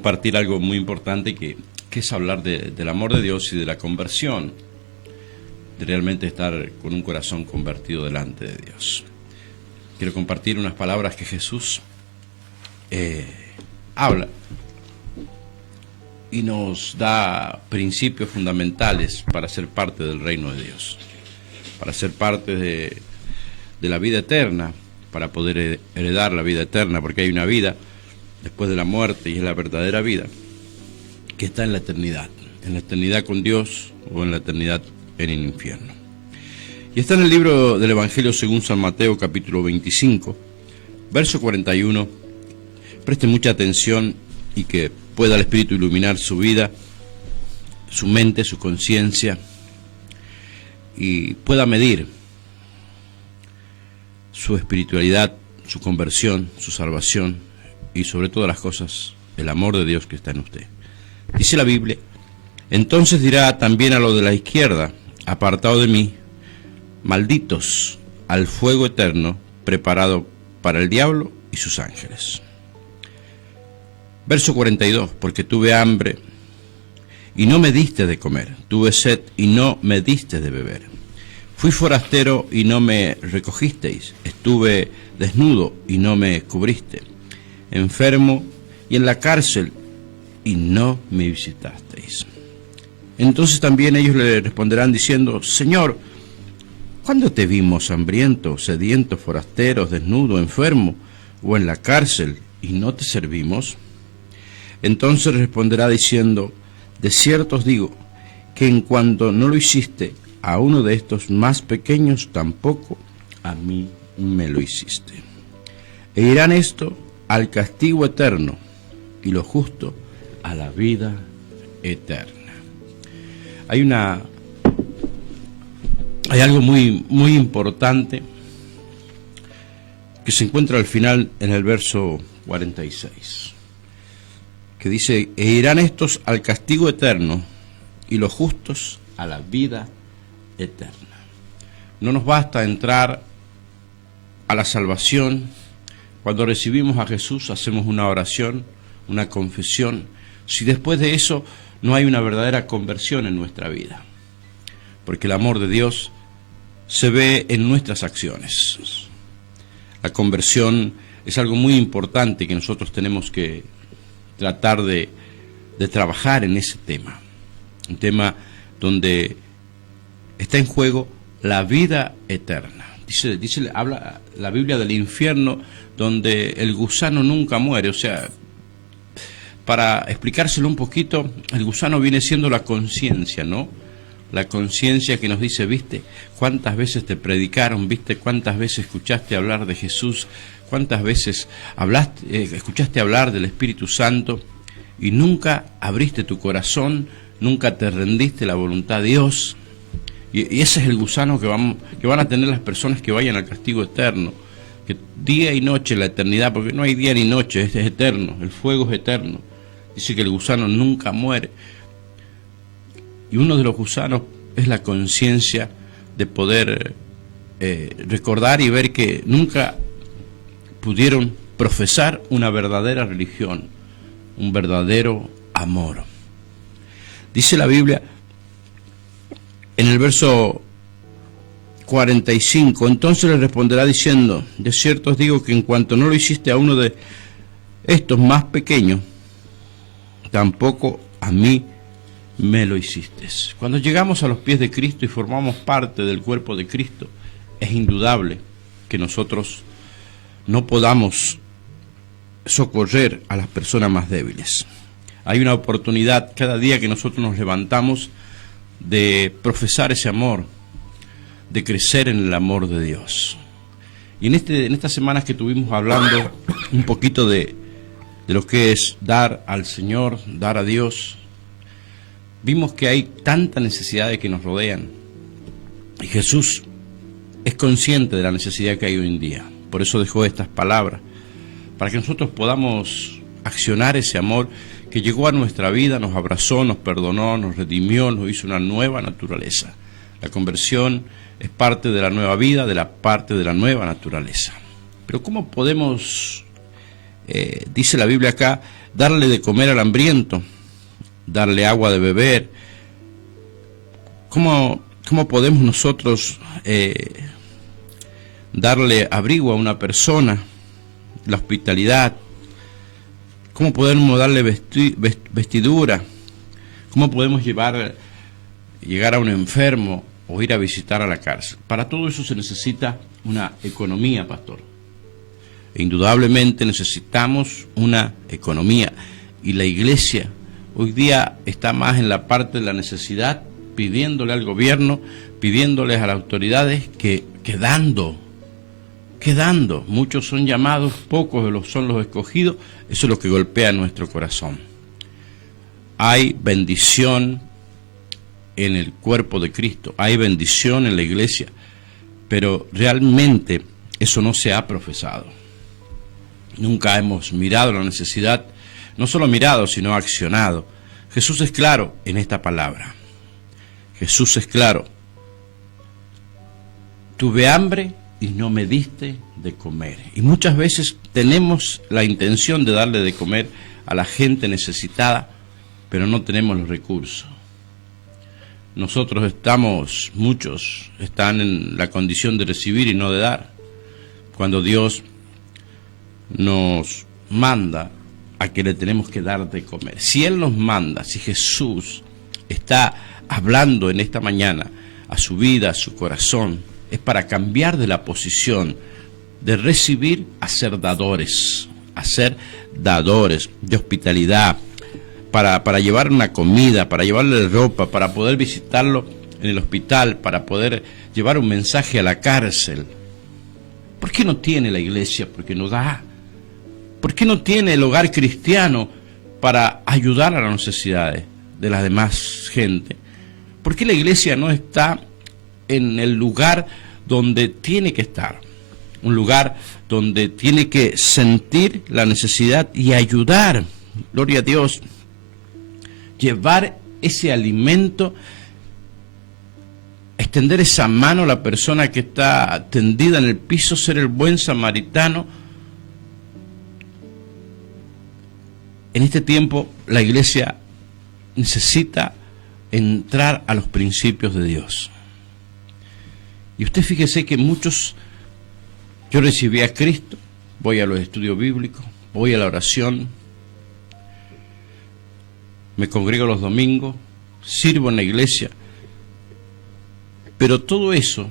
compartir algo muy importante que es hablar del amor de Dios y de la conversión, de realmente estar con un corazón convertido delante de Dios. Quiero compartir unas palabras que Jesús habla y nos da principios fundamentales para ser parte del reino de Dios, para ser parte de la vida eterna, para poder heredar la vida eterna, porque hay una vida después de la muerte y es la verdadera vida que está en la eternidad con Dios o en la eternidad en el infierno. Y está en el libro del Evangelio según San Mateo, capítulo 25, verso 41. Preste mucha atención y que pueda el Espíritu iluminar su vida, su mente, su conciencia, y pueda medir su espiritualidad, su conversión, su salvación y sobre todas las cosas, el amor de Dios que está en usted. Dice la Biblia: entonces dirá también a los de la izquierda: apartado de mí, malditos, al fuego eterno preparado para el diablo y sus ángeles. Verso 42, porque tuve hambre y no me diste de comer, tuve sed y no me diste de beber, fui forastero y no me recogisteis, estuve desnudo y no me cubriste, enfermo y en la cárcel y no me visitasteis. Entonces también ellos le responderán diciendo: Señor, ¿cuándo te vimos hambriento, sediento, forastero, desnudo, enfermo o en la cárcel y no te servimos? Entonces responderá diciendo: de cierto os digo que en cuanto no lo hiciste a uno de estos más pequeños, tampoco a mí me lo hiciste. E irán esto al castigo eterno y lo justo a la vida eterna. Hay algo muy importante que se encuentra al final en el verso 46, que dice: e irán estos al castigo eterno y los justos a la vida eterna. No nos basta entrar a la salvación. Cuando recibimos a Jesús hacemos una oración, una confesión, si después de eso no hay una verdadera conversión en nuestra vida, porque el amor de Dios se ve en nuestras acciones. La conversión es algo muy importante que nosotros tenemos que tratar de trabajar en ese tema, un tema donde está en juego la vida eterna. Habla la Biblia del infierno, donde el gusano nunca muere. O sea, para explicárselo un poquito, el gusano viene siendo la conciencia, ¿no? La conciencia que nos dice: ¿viste cuántas veces te predicaron? ¿Viste cuántas veces escuchaste hablar de Jesús? ¿Cuántas veces escuchaste hablar del Espíritu Santo? Y nunca abriste tu corazón, nunca te rendiste a la voluntad de Dios. Y ese es el gusano que van a tener las personas que vayan al castigo eterno, que día y noche, la eternidad, porque no hay día ni noche, es eterno, el fuego es eterno. Dice que el gusano nunca muere. Y uno de los gusanos es la conciencia de poder recordar y ver que nunca pudieron profesar una verdadera religión, un verdadero amor. Dice la Biblia en el verso 45, entonces le responderá diciendo: de cierto os digo que en cuanto no lo hiciste a uno de estos más pequeños, tampoco a mí me lo hiciste. Cuando llegamos a los pies de Cristo y formamos parte del cuerpo de Cristo, es indudable que nosotros no podamos socorrer a las personas más débiles. Hay una oportunidad cada día que nosotros nos levantamos de profesar ese amor, de crecer en el amor de Dios. Y en estas semanas que estuvimos hablando un poquito de lo que es dar al Señor, dar a Dios, vimos que hay tantas necesidades que nos rodean. Y Jesús es consciente de la necesidad que hay hoy en día. Por eso dejó estas palabras, para que nosotros podamos accionar ese amor que llegó a nuestra vida, nos abrazó, nos perdonó, nos redimió, nos hizo una nueva naturaleza. La conversión es parte de la nueva vida, de la parte de la nueva naturaleza. Pero ¿cómo podemos, dice la Biblia acá, darle de comer al hambriento, darle agua de beber. ¿Cómo podemos nosotros darle abrigo a una persona? La hospitalidad. ¿Cómo podemos darle vestidura? ¿Cómo podemos llegar a un enfermo o ir a visitar a la cárcel? Para todo eso se necesita una economía, pastor. E indudablemente necesitamos una economía. Y la iglesia hoy día está más en la parte de la necesidad, pidiéndole al gobierno, pidiéndoles a las autoridades que dando. Muchos son llamados, pocos son los escogidos. Eso es lo que golpea nuestro corazón. Hay bendición en el cuerpo de Cristo, hay bendición en la iglesia, pero realmente eso no se ha profesado. Nunca hemos mirado la necesidad, no solo mirado, sino accionado. Jesús es claro en esta palabra. Jesús es claro. Tuve hambre y no me diste de comer. Y muchas veces tenemos la intención de darle de comer a la gente necesitada, pero no tenemos los recursos. Muchos están en la condición de recibir y no de dar. Cuando Dios nos manda a que le tenemos que dar de comer. Si Él nos manda, si Jesús está hablando en esta mañana a su vida, a su corazón, es para cambiar de la posición de recibir a ser dadores de hospitalidad, para llevar una comida, para llevarle ropa, para poder visitarlo en el hospital, para poder llevar un mensaje a la cárcel. ¿Por qué no tiene la iglesia? Porque no da. ¿Por qué no tiene el hogar cristiano para ayudar a las necesidades de la demás gente? ¿Por qué la iglesia no está en el lugar donde tiene que estar? Un lugar donde tiene que sentir la necesidad y ayudar. Gloria a Dios. Llevar ese alimento, extender esa mano a la persona que está tendida en el piso, ser el buen samaritano. En este tiempo la iglesia necesita entrar a los principios de Dios. Y usted fíjese que yo recibí a Cristo, voy a los estudios bíblicos, voy a la oración, me congrego los domingos, sirvo en la iglesia, pero todo eso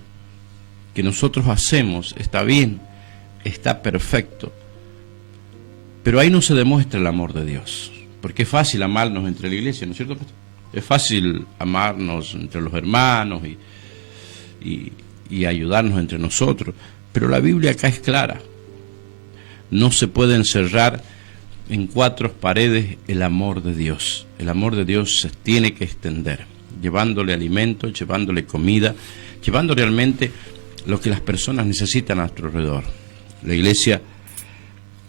que nosotros hacemos está bien, está perfecto, pero ahí no se demuestra el amor de Dios, porque es fácil amarnos entre la iglesia, ¿no es cierto? Es fácil amarnos entre los hermanos y ayudarnos entre nosotros, pero la Biblia acá es clara. No se puede encerrar en cuatro paredes el amor de Dios. El amor de Dios se tiene que extender, llevándole alimento, llevándole comida, llevando realmente lo que las personas necesitan a nuestro alrededor. La iglesia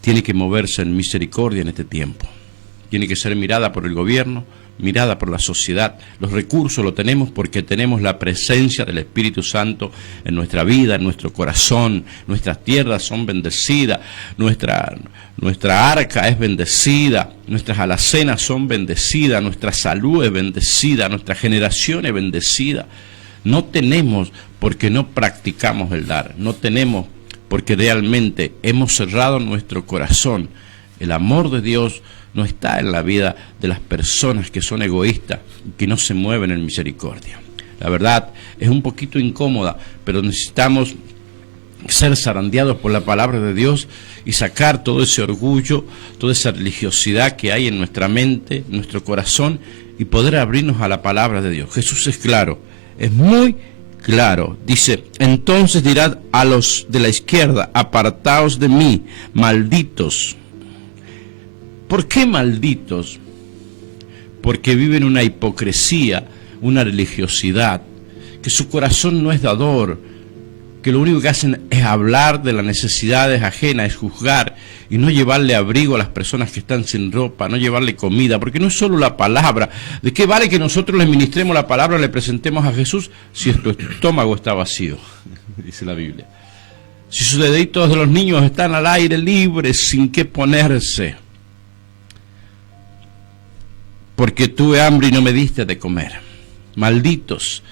tiene que moverse en misericordia en este tiempo. Tiene que ser mirada por el gobierno, mirada por la sociedad. Los recursos los tenemos porque tenemos la presencia del Espíritu Santo en nuestra vida, en nuestro corazón. Nuestras tierras son bendecidas, nuestra arca es bendecida, nuestras alacenas son bendecidas, nuestra salud es bendecida, nuestra generación es bendecida. No tenemos porque no practicamos el dar, no tenemos porque realmente hemos cerrado nuestro corazón. El amor de Dios no está en la vida de las personas que son egoístas, que no se mueven en misericordia. La verdad es un poquito incómoda, pero necesitamos ser zarandeados por la palabra de Dios y sacar todo ese orgullo, toda esa religiosidad que hay en nuestra mente, en nuestro corazón, y poder abrirnos a la palabra de Dios. Jesús es claro, es muy claro. Dice: entonces dirá a los de la izquierda, apartaos de mí, malditos. ¿Por qué malditos? Porque viven una hipocresía, una religiosidad, que su corazón no es dador, que lo único que hacen es hablar de las necesidades ajenas, es juzgar y no llevarle abrigo a las personas que están sin ropa, no llevarle comida, porque no es solo la palabra. ¿De qué vale que nosotros le ministremos la palabra, le presentemos a Jesús, si tu estómago está vacío? Dice la Biblia. Si sus deditos de los niños están al aire libre, sin qué ponerse. porque tuve hambre y no me diste de comer. Malditos,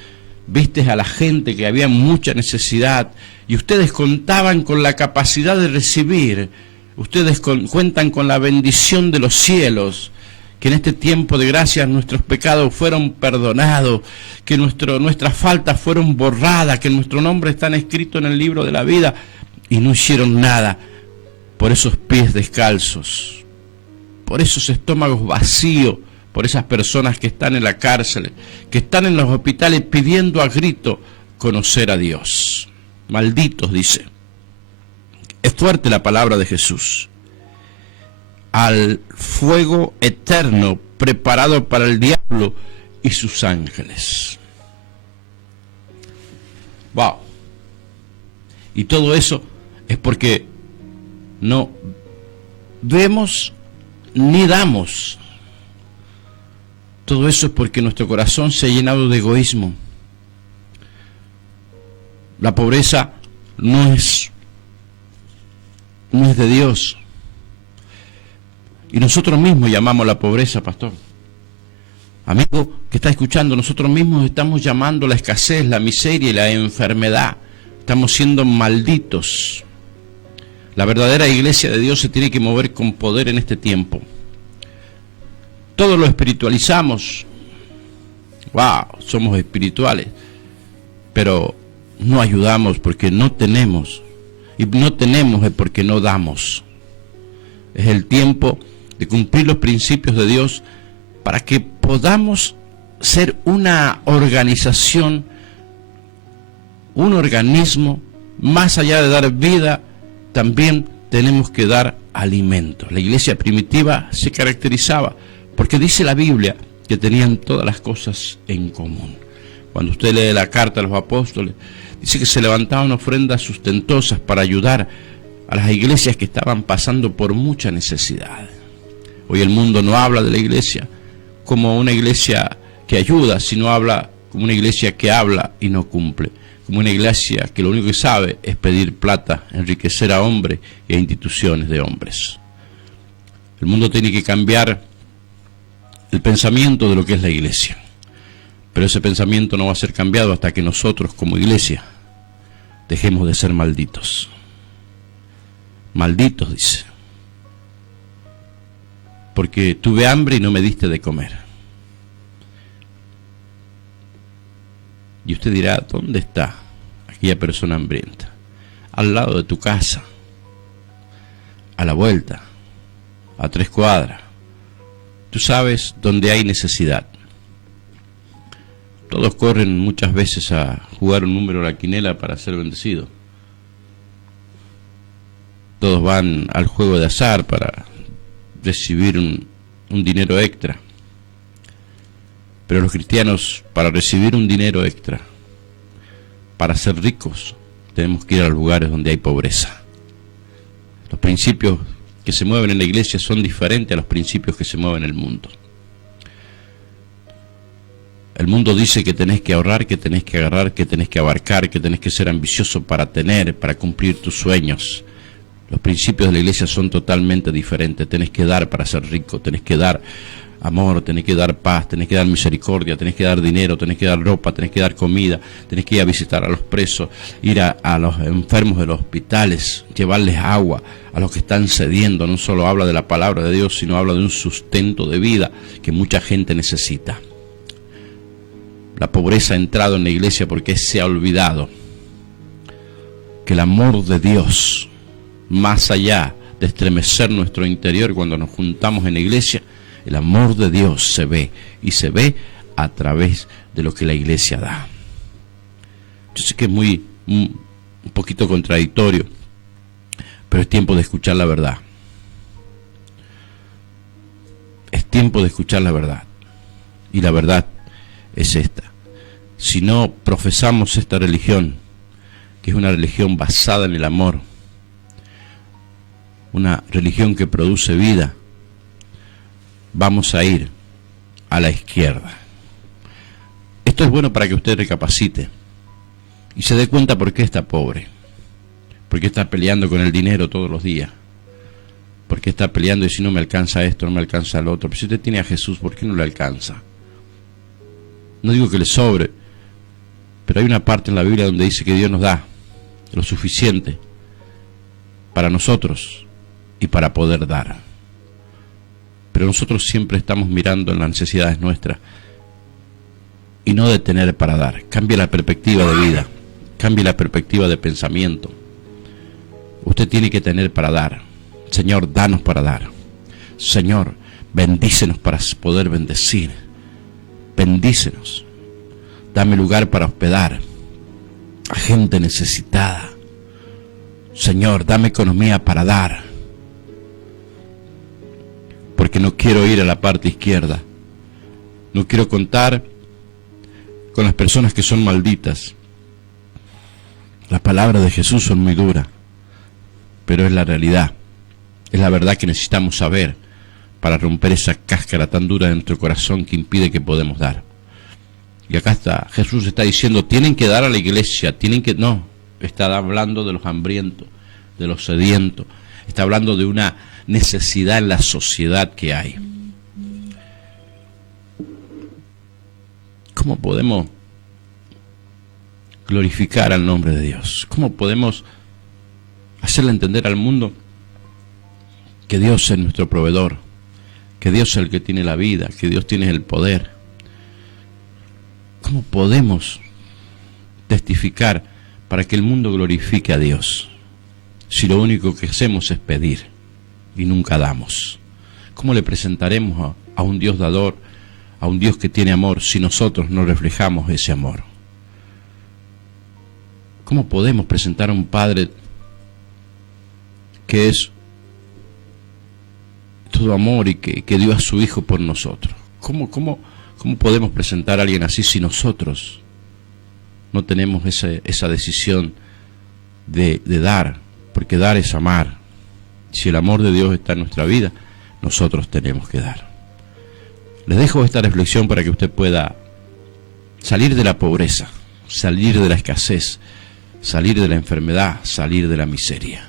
vistes a la gente que había mucha necesidad y ustedes contaban con la capacidad de recibir, ustedes cuentan con la bendición de los cielos, que en este tiempo de gracia nuestros pecados fueron perdonados, que nuestras faltas fueron borradas, que nuestro nombre está escrito en el libro de la vida, y no hicieron nada por esos pies descalzos, por esos estómagos vacíos, por esas personas que están en la cárcel, que están en los hospitales pidiendo a grito conocer a Dios. Malditos, dice. Es fuerte la palabra de Jesús. Al fuego eterno preparado para el diablo y sus ángeles. Wow. Y todo eso es porque no vemos ni damos. Todo eso es porque nuestro corazón se ha llenado de egoísmo. La pobreza no es de Dios. Y nosotros mismos llamamos la pobreza, pastor. Amigo que está escuchando, nosotros mismos estamos llamando la escasez, la miseria y la enfermedad. Estamos siendo malditos. La verdadera iglesia de Dios se tiene que mover con poder en este tiempo. Todo lo espiritualizamos. Wow, somos espirituales. Pero no ayudamos porque no tenemos. Y no tenemos es porque no damos. Es el tiempo de cumplir los principios de Dios para que podamos ser una organización, un organismo. Más allá de dar vida, también tenemos que dar alimento. La iglesia primitiva se caracterizaba porque dice la Biblia que tenían todas las cosas en común. Cuando usted lee la carta a los apóstoles, dice que se levantaban ofrendas sustentosas para ayudar a las iglesias que estaban pasando por mucha necesidad. Hoy el mundo no habla de la iglesia como una iglesia que ayuda, sino habla como una iglesia que habla y no cumple. Como una iglesia que lo único que sabe es pedir plata, enriquecer a hombres y a instituciones de hombres. El mundo tiene que cambiar el pensamiento de lo que es la iglesia. Pero ese pensamiento no va a ser cambiado hasta que nosotros como iglesia dejemos de ser malditos. Malditos, dice. Porque tuve hambre y no me diste de comer. Y usted dirá, ¿dónde está aquella persona hambrienta? Al lado de tu casa, a la vuelta, a 3 cuadras. Tú sabes dónde hay necesidad. Todos corren muchas veces a jugar un número a la quinela para ser bendecidos. Todos van al juego de azar para recibir un dinero extra. Pero los cristianos, para recibir un dinero extra, para ser ricos, tenemos que ir a los lugares donde hay pobreza. Los principios que se mueven en la iglesia son diferentes a los principios que se mueven en el mundo. El mundo dice que tenés que ahorrar, que tenés que agarrar, que tenés que abarcar, que tenés que ser ambicioso para tener, para cumplir tus sueños. Los principios de la iglesia son totalmente diferentes. Tenés que dar para ser rico, tenés que dar amor, tenés que dar paz, tenés que dar misericordia, tenés que dar dinero, tenés que dar ropa, tenés que dar comida, tenés que ir a visitar a los presos, ir a los enfermos de los hospitales, llevarles agua a los que están cediendo. No solo habla de la palabra de Dios, sino habla de un sustento de vida que mucha gente necesita. La pobreza ha entrado en la iglesia porque se ha olvidado que el amor de Dios, más allá de estremecer nuestro interior cuando nos juntamos en la iglesia, el amor de Dios se ve, y se ve a través de lo que la iglesia da. Yo sé que es un poquito contradictorio, pero es tiempo de escuchar la verdad. Es tiempo de escuchar la verdad. Y la verdad es esta. Si no profesamos esta religión, que es una religión basada en el amor, una religión que produce vida, vamos a ir a la izquierda. Esto es bueno para que usted recapacite y se dé cuenta por qué está pobre, por qué está peleando con el dinero todos los días, ¿Por qué está peleando y si no me alcanza esto, no me alcanza lo otro? Pero si usted tiene a Jesús, ¿por qué no le alcanza? No digo que le sobre, pero hay una parte en la Biblia donde dice que Dios nos da lo suficiente para nosotros y para poder dar. Pero nosotros siempre estamos mirando en las necesidades nuestras y no de tener para dar. Cambie la perspectiva de vida, cambie la perspectiva de pensamiento. Usted tiene que tener para dar. Señor, danos para dar. Señor, bendícenos para poder bendecir. Bendícenos. Dame lugar para hospedar a gente necesitada. Señor, dame economía para dar. Porque no quiero ir a la parte izquierda. No quiero contar con las personas que son malditas. Las palabras de Jesús son muy duras, pero es la realidad. Es la verdad que necesitamos saber para romper esa cáscara tan dura de nuestro corazón que impide que podamos dar. Y acá está, Jesús está diciendo, tienen que dar a la iglesia, tienen que... No, está hablando de los hambrientos, de los sedientos, está hablando de una necesidad en la sociedad que hay. ¿Cómo podemos glorificar al nombre de Dios? ¿Cómo podemos hacerle entender al mundo que Dios es nuestro proveedor, que Dios es el que tiene la vida, que Dios tiene el poder? ¿Cómo podemos testificar para que el mundo glorifique a Dios si lo único que hacemos es pedir y nunca damos? ¿Cómo le presentaremos a un Dios dador, a un Dios que tiene amor, si nosotros no reflejamos ese amor? ¿Cómo podemos presentar a un Padre que es todo amor y que dio a su Hijo por nosotros? ¿Cómo podemos presentar a alguien así si nosotros no tenemos esa decisión de dar? Porque dar es amar. Si el amor de Dios está en nuestra vida, nosotros tenemos que dar. Les dejo esta reflexión para que usted pueda salir de la pobreza, salir de la escasez, salir de la enfermedad, salir de la miseria.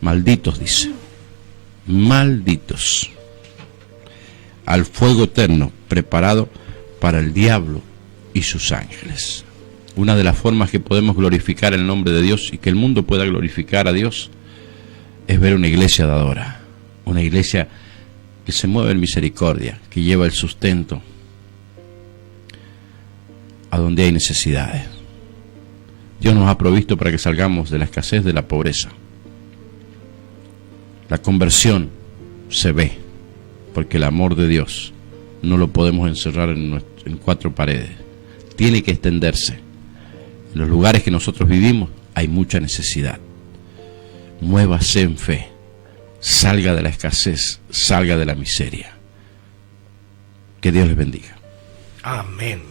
Malditos, dice, malditos al fuego eterno preparado para el diablo y sus ángeles. Una de las formas que podemos glorificar el nombre de Dios y que el mundo pueda glorificar a Dios es ver una iglesia dadora, una iglesia que se mueve en misericordia, que lleva el sustento a donde hay necesidades. Dios nos ha provisto para que salgamos de la escasez, de la pobreza. La conversión se ve, porque el amor de Dios no lo podemos encerrar en cuatro paredes. Tiene que extenderse. En los lugares que nosotros vivimos hay mucha necesidad. Muévase en fe. Salga de la escasez, salga de la miseria. Que Dios les bendiga. Amén.